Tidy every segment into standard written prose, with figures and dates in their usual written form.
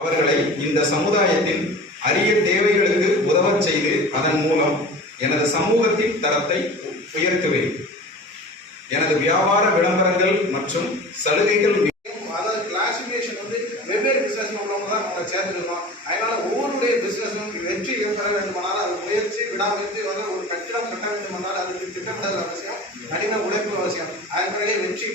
அவர்களை இந்த சமுதாயத்தின் அரிய தேவைகளுக்கு உதவச் செய்து அதன் மூலம் எனது சமூகத்தின் தரத்தை உயர்த்துவேன். எனது வியாபார விளம்பரங்கள் மற்றும் சலுகைகள் அதாவது கிளாசிஃபிகேஷன் வந்து வெவ்வேறு பிசினஸ் உள்ளவங்க தான் நம்ம சேர்ந்துருக்கோம். அதனால ஒவ்வொருடைய பிசினஸும் வெற்றி பெற வேண்டுமானாலும் அது முயற்சி விடாமுயற்சி வந்து ஒரு கட்டிடம் கட்ட வேண்டுமானாலும் அதுக்கு திட்டமிடல் அவசியம், கடின உழைப்பு அவசியம். அதன் பிறகு வெற்றி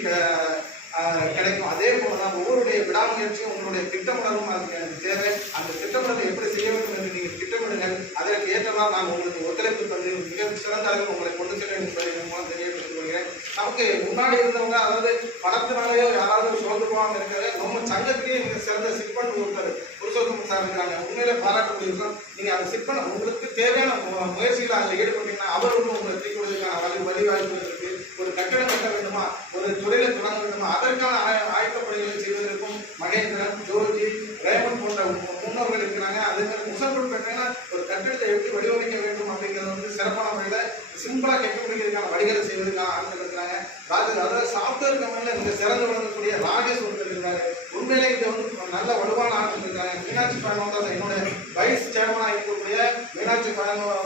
கிடைக்கும். அதே போலதான் ஒவ்வொருடைய விடாமுயற்சியும் உங்களுடைய திட்டமிடலும் அதுக்கு தேவை. அந்த திட்டமிடலை எப்படி செய்ய வேண்டும் என்று நீங்கள் திட்டமிடுங்கள். அதற்கு ஏற்றமாக நான் உங்களுக்கு ஒத்துழைப்பு தந்து மிக சிறந்த அளவில் உங்களை கொண்டு செல்ல வேண்டும் மூலம் தெரியப்படுத்திக் கொள்கிறேன். நமக்கு முன்னாடி இருந்தவங்க அதாவது பணத்தினாலேயோ யாராவது சோர்ந்து போகாமல் இருக்கிறது நம்ம சங்கத்திலேயே மிக சிறந்த சிற்பன் ஒருத்தர் புருஷோத்தமன் சார் இருக்கிறாங்க. உண்மையிலே பாராட்டக்கூடிய விஷயம். நீங்கள் அந்த சிற்பன் உங்களுக்கு தேவையான முயற்சியில் அதில் ஈடுபட்டீங்கன்னா அவர்களும் உங்களை தீ கொடுக்கிறதுக்கான வழிவாய்ப்பு இருக்கு. ஒரு கட்டடம் கட்ட வேண்டுமா, ஒரு தொழிலை தொடங்க வேண்டுமா, அதற்கான ஆயத்தப்பணிகளை செய்வதற்கும் மகேந்திரன், ஜோதி, ரேமன் போன்ற முன்னோர்கள் இருக்கிறாங்க. அதே மாதிரி முசம்பல் பெற்றேன்னா ஒரு கட்டிடத்தை எப்படி வடிவமைக்க வேண்டும் அப்படிங்கிறது வந்து சிறப்பான முறையில் சிம்பிளாக கட்ட முடிக்கிறதுக்கான வழிகளை செய்வதற்கான ஆட்கள் இருக்கிறாங்க. அதாவது சாஃப்ட்வேர் கம்பெனியில் மிக சிறந்து விளங்கக்கூடிய ராஜேஷ் ஒருத்தர் இருக்கிறாரு. உண்மையிலே இங்கே வந்து நல்ல வலுவான ஆட்கள் இருக்காங்க. மீனாட்சி பயணம் என்னுடைய வைஸ் சேர்மனாக இருக்கக்கூடிய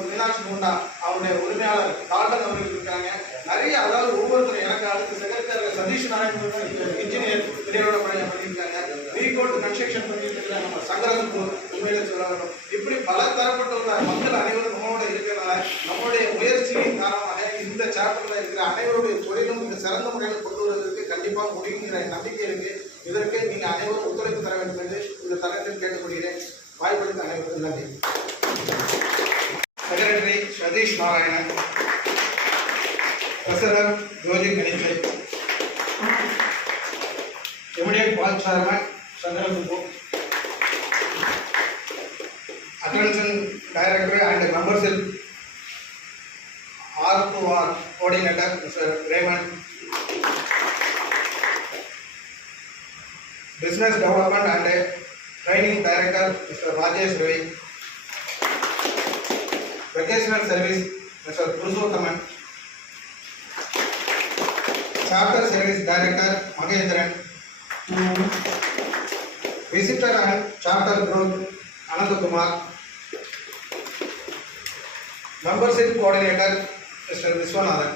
மீனாட்சி முண்டா அவருடைய உரிமையாளர் டால்டன் அவர்கள் இருக்காங்க. நிறைய அதாவது ஒவ்வொருத்தரும் எனக்கு அடுத்த செக்ரட்டரி சதீஷ் நாராயணன் இன்ஜினியர் பெரியோட பண்ணியிருக்காங்க. ரீகோட் கன்ஸ்ட்ரக்ஷன் பண்ணிட்டு நம்ம சங்கரன்பூர் உண்மையில சொல்ல வேண்டும். இப்படி பல தரப்பட்ட மக்கள் அனைவரும் நம்மளோட இருக்கிறனால நம்மளுடைய முயற்சியின் காரணமாக இந்த சாப்டர்ல இருக்கிற அனைவருடைய தொழிலும் இந்த சிறந்த முறையில் கொண்டு வருவதற்கு கண்டிப்பாக முடியுங்கிற நம்பிக்கை இருக்கு. இதற்கு நீங்க அனைவரும் ஒத்துழைப்பு தர வேண்டும் என்று இந்த தரத்தில் கேட்டுக்கொள்கிறேன். வாய்ப்பளித்த அனைவருக்கும் நன்றி. செக்ரட்டரி சதீஷ் நாராயணன், ட்ரெஸரர் ஜோதி கணித்தை, இமிடியேட் பால் chairman Chandrasubbu, attention director and membership R2R coordinator mister Raman, business development and training director mister Rajesh Ravi, vocational service mister Purushothaman, chapter service director Mahendran, visitor and chapter group Ananthakumar, membership coordinator mister Viswanathan.